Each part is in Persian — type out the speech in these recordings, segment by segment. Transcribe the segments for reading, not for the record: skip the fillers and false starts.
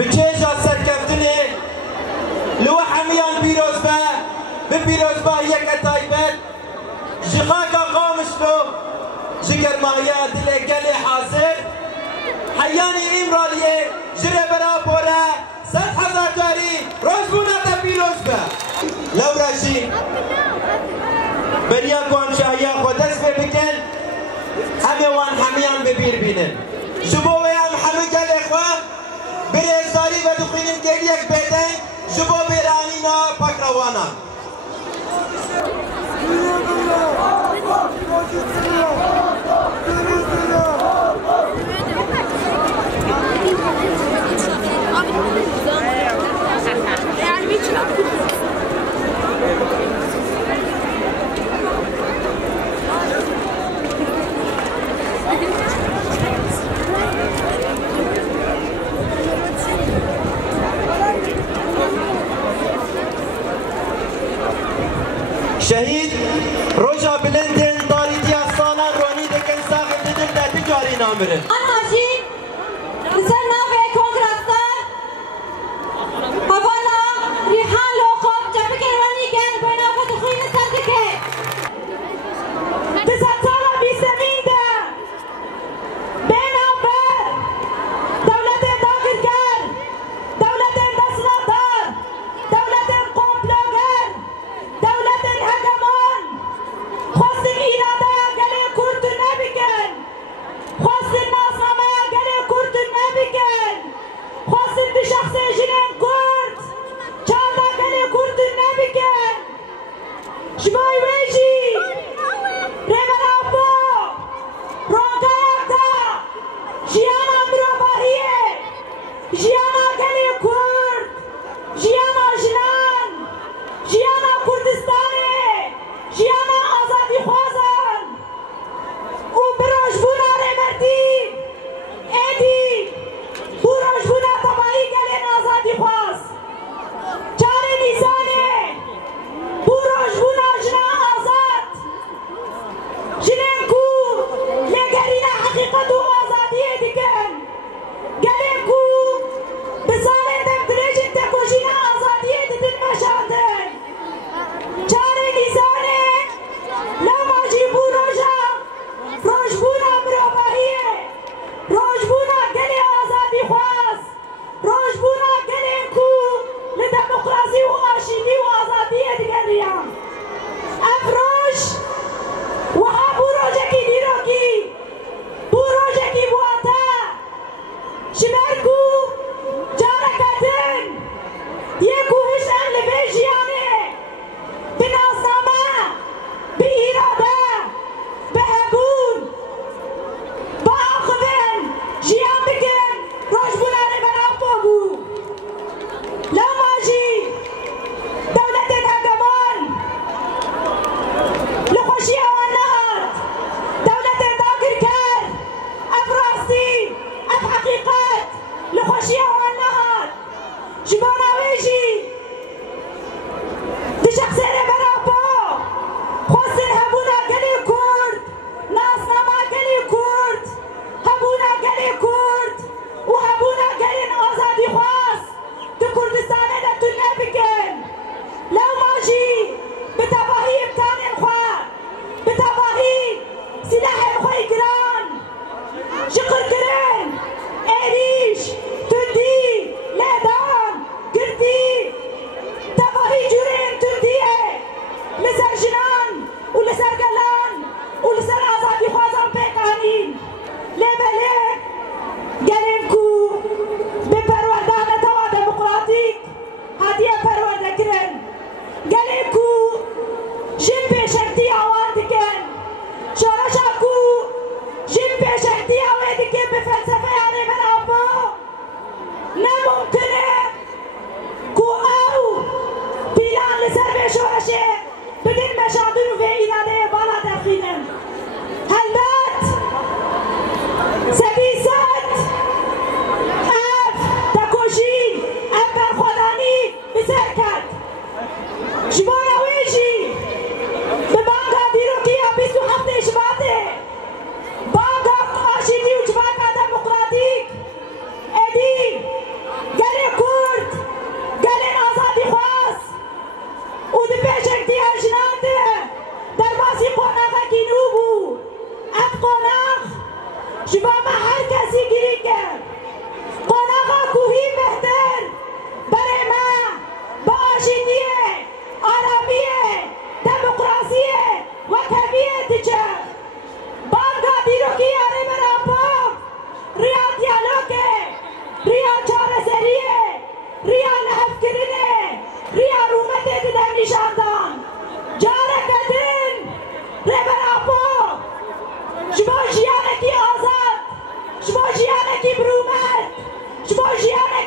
بچێژە سەرکەوتنێ لەوە هەمویان پیرۆز بە بپیرۆزباییەکە تایبەت ji xaka qamişlo ji germahiya dilê gelê hazir heyanê îmraliyê ji rêbera pore 100,000 carî rojbûna te pîroz be. Lewra jî beriya ku em şahiya xwe dest pê bikin em ê wan hemiyan bi bîr bînin. Ji bo wê em hemû gelê xwe bi rêzdarî ve dixwînin geliyek bêdeng ji bo bêranîna pakrawanan. شهید روژا بلندن داریتی استانا رونی دکن ساخت دل ده تجاری نامرن آنهاشی بسر نوه کنگرستا حوالا ریحان لوخوب جبه کروانی کن بنا فتخوین سردکه دست سالا بیستمین ده بنا بر دولت داگرگر دولت دستنادار دولت قومپلوگر دولت هگمان خواستن ایراده گله کرد نبکن خواستن ناسنامه گله کرد نبکن خواستن به شخص جنین کرد چالده گله کرد نبکن شبای ویجی ریمن آبو رانگاyak da jiyana mirobariye jiyana gele kurd jiyana jinan jiyana Kurdistanê jiyana azadî xwazan û bi rojbûna rêmerdî êdî bû rojbûna temayî gelên azadî xwaz carê nîzanê bû rojbûna jinan azad jinên ku lêgerîna heqîqet û azadiyê dikin gelên ku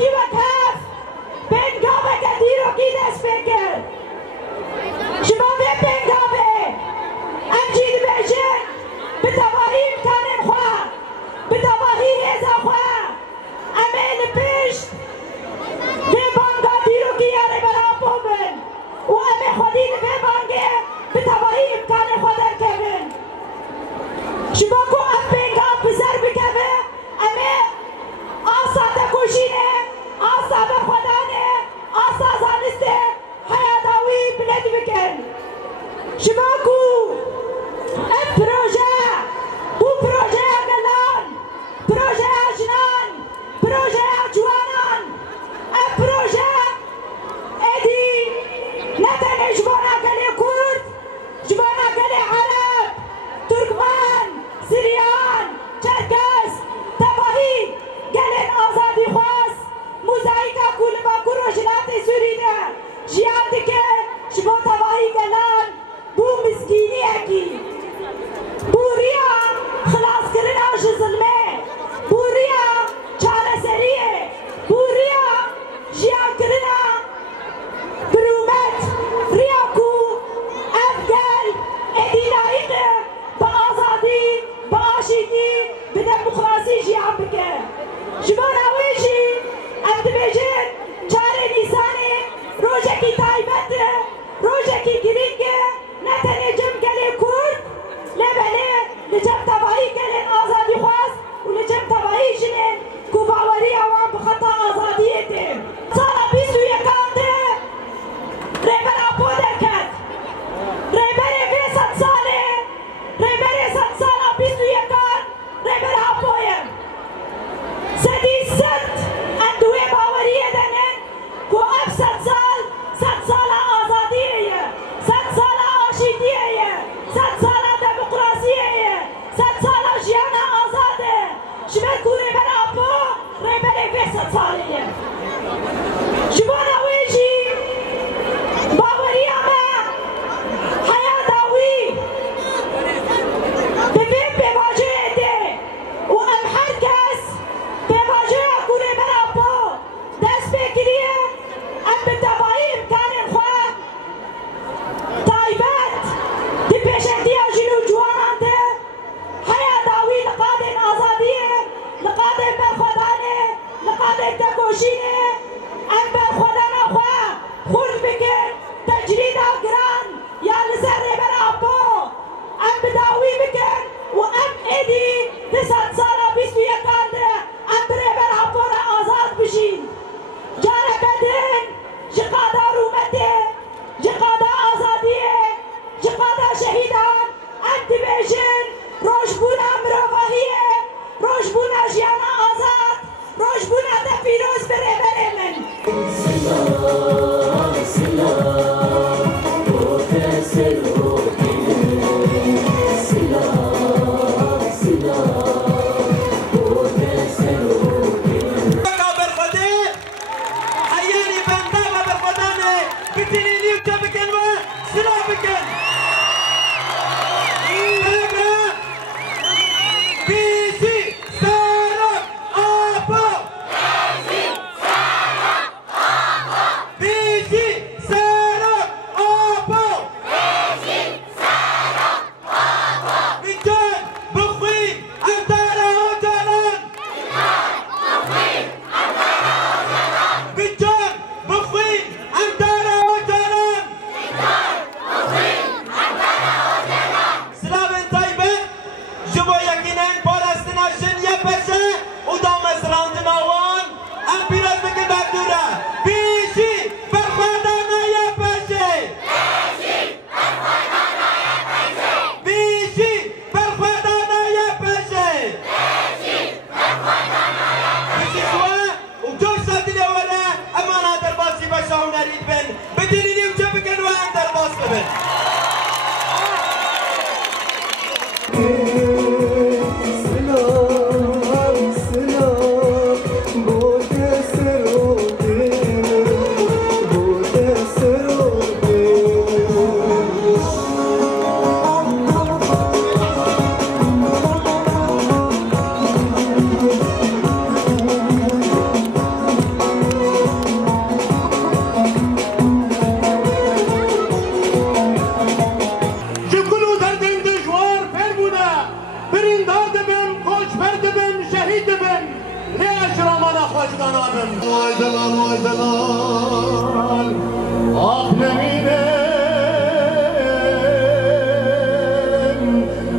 کی وکف بنگاوه که دیرو کی دست بکر شما به بنگاوه امجید بیشن به تواهی امکان خواه به تواهی ریزا خواه امین پیشت به بانگا دیرو کی یاره برا بومن و امه خودی به بانگه به تواهی امکان خود کبن شما کو ام بنگا بزر بکوه امه آساده کشینه آساده خدانه آسا زانسته حیاداوی بلد بکن شما کو ام پروژه بو پروژه گلان پروژه جنان پروژه جوانان ام پروژه ادی نتنه جوانا گلی کرد جوانا گلی عرب ترکمان سریان چرکس تباهی گلن آزادی خواست موزاییکا کولما کرو جلات سوریده جیان دکه شما تباهی گلان بو مسکینی اکی بوریا خلاص کرنا وش ظلمه بوریا چاره سریه بوریا جیان کرنا برومت ریاکو افگل ادیناییده با آزادی با آشیدی به دموکراسی جیان بکه شما نویشی ام دبیجن چاره نیسانه روژکی تایبته روژکی گرینگه نتنه جم گلی کرد لبنه لجم تباهی گلن آزادی خواست و لجم تباهی جنن کو باوری اوان بخطا آزادیه ده سالا 21 ده ریبر اپو درکت ریبر 20 ساله ریبر 100 سالا 21 ریبر اپویم سدی ست اندوه باوریه دنن کو اب 100 سال آزادیه 100 سال آشیدیه 100 سال دموکراسیه 100 سال جیانا آزاده شما کو ریبر اپو ریبر 20 سالیه شما نویجی باوری همه حیاداوی ببین بواجه ده و ام هر کس بواجه اکونه برا پا دست بگیریه ام به تبایی امکان خواه تایبت دی پیشنتی جلو جوانان ده حیاداوی لقادن آزادیه لقادن برخودانه لقادن تکوشینه ام برخودان خواه خود بکن تجرید گران یا لسر برا پا ام بداوی بکن و ام ایدی 10 سالا 21 ده ام بره برا پا را آزاد بشین جاره بدن جقادا رومته جقادا آزادیه جقادا شهیدان ام دبیجن روشبونا مروفاهیه روشبونا جیانا آزاد روشبونا ده پیروز بره بره من بجان بخوين أندارا وجانا بابم وای دلال آب نمینم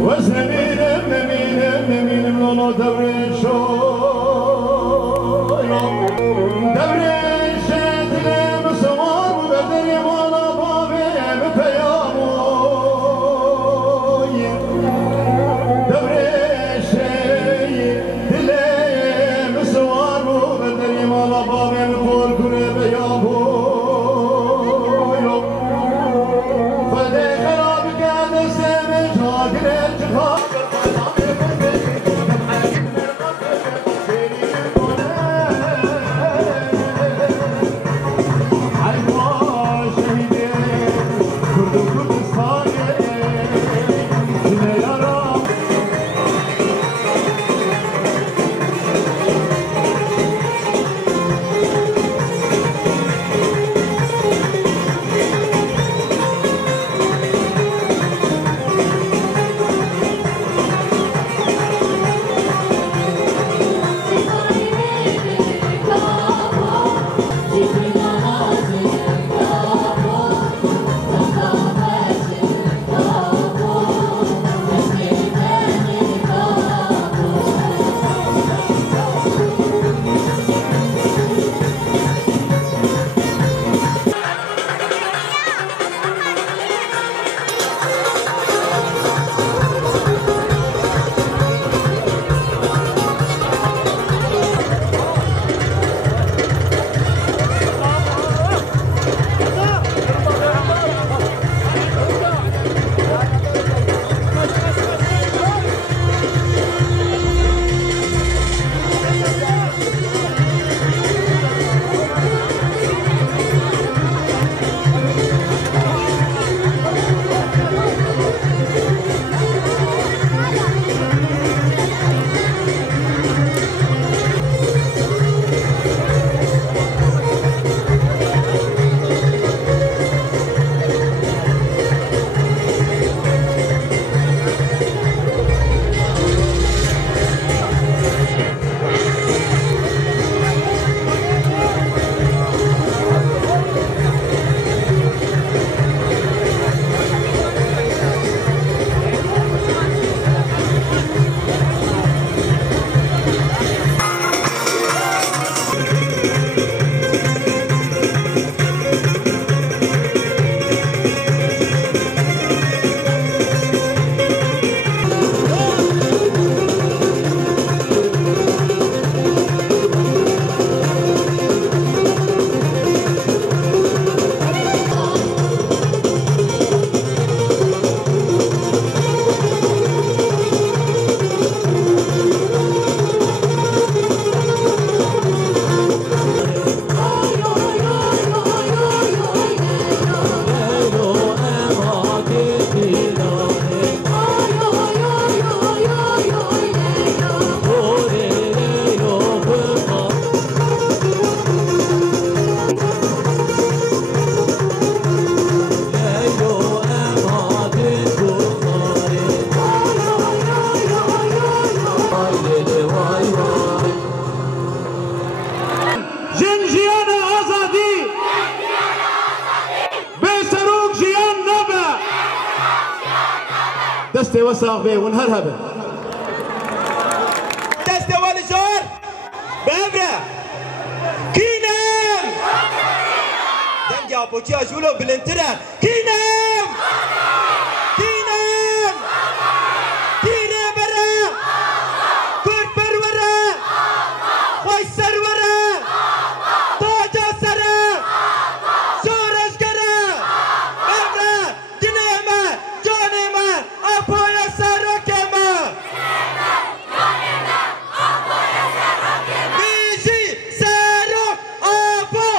وز نمینم لانو دورشو دورش دلم سوار و بدری والا بابم پیاموی دورش دلم سوار و بدری والا بابم خور کنه پیاموی خده خراب کرده سمش ها گرد چخواه دستي وساق بيه ونهر هبه دستي والجار بابرا كينام دنجي ابوچي اجولو بلنتره كينام كينام كينه برا كور برورا خوي سرورا تاجا سرا شورش کرا بابرا دنيما جانما اپويا سرکما بیزی سرک آبو